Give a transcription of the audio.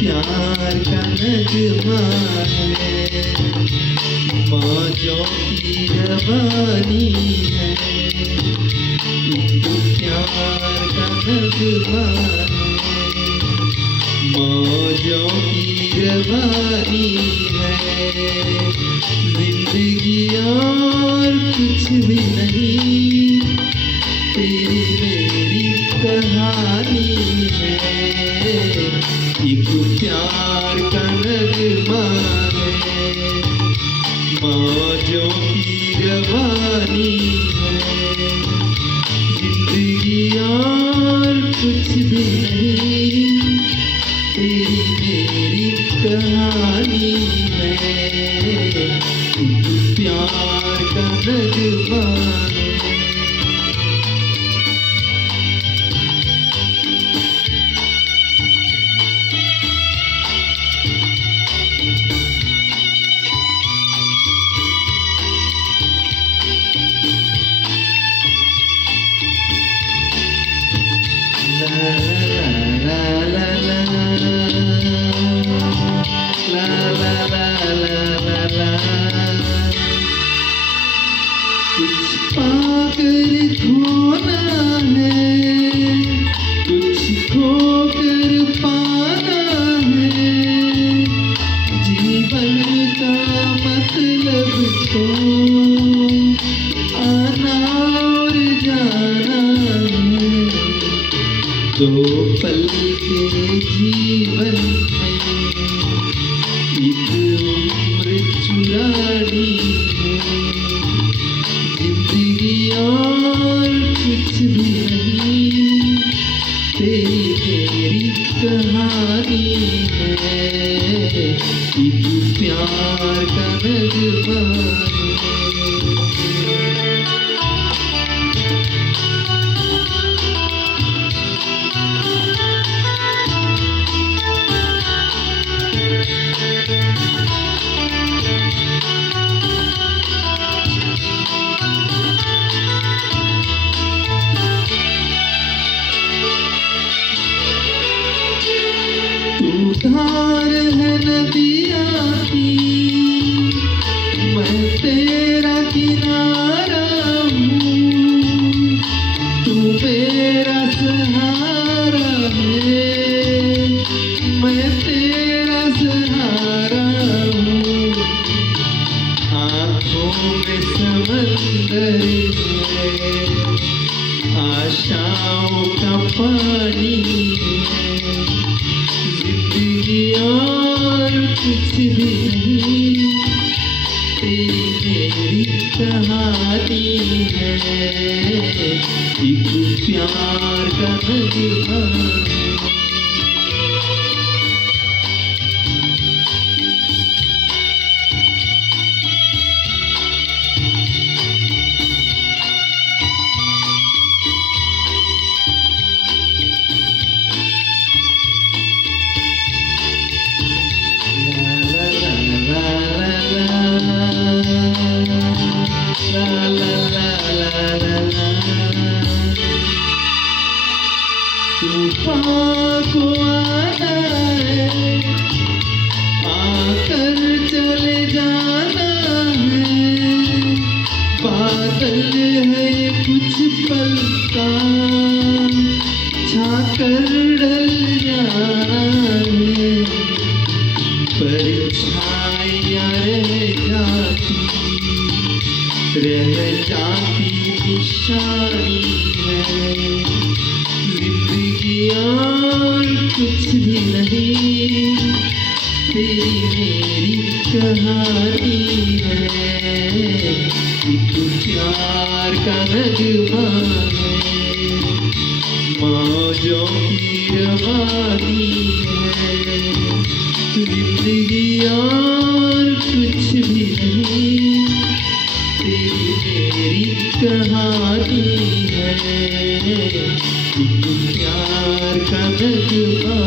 प्यार का नगमा है, मौजों की रवानी है। एक प्यार का नगमा है, मौजों की रवानी है। जिंदगी और कुछ भी नहीं, तेरी मेरी कहानी है। एक प्यार का नगमा है, मौजों की रवानी है। जिंदगी और कुछ भी नहीं, तेरी मेरी कहानी है। एक प्यार का नगमा है। कुछ पाकर खोना है, कुछ खोकर पाना है। जीवन का मतलब तो आना और जाना है। दो पल के जीवन में एक उम्र चुरानी है। जिंदगी और कुछ भी नहीं, तेरी मेरी कहानी है। एक प्यार का नगमा है। धार है नदिया की, मैं तेरा किनारा हूँ। तू मेरा सहारा है, मैं तेरा सहारा हूँ। आँखों में समंदर है, आशाओं का पानी है। जिंदगी और कुछ भी नहीं, तेरी मेरी कहानी है। एक प्यार का नगमा है। तूफान को आना है, आकर चले जाना है। बादल है कुछ पल का, छाकर ढल जाना है। परछाइयाँ रह जाती निशानी है। जिंदगी और कुछ भी नहीं, तेरी मेरी कहानी है। एक प्यार का नगमा है, मौजों की रवानी है। जिंदगी और कुछ भी नहीं, तेरी मेरी कहानी है। एक प्यार का नगमा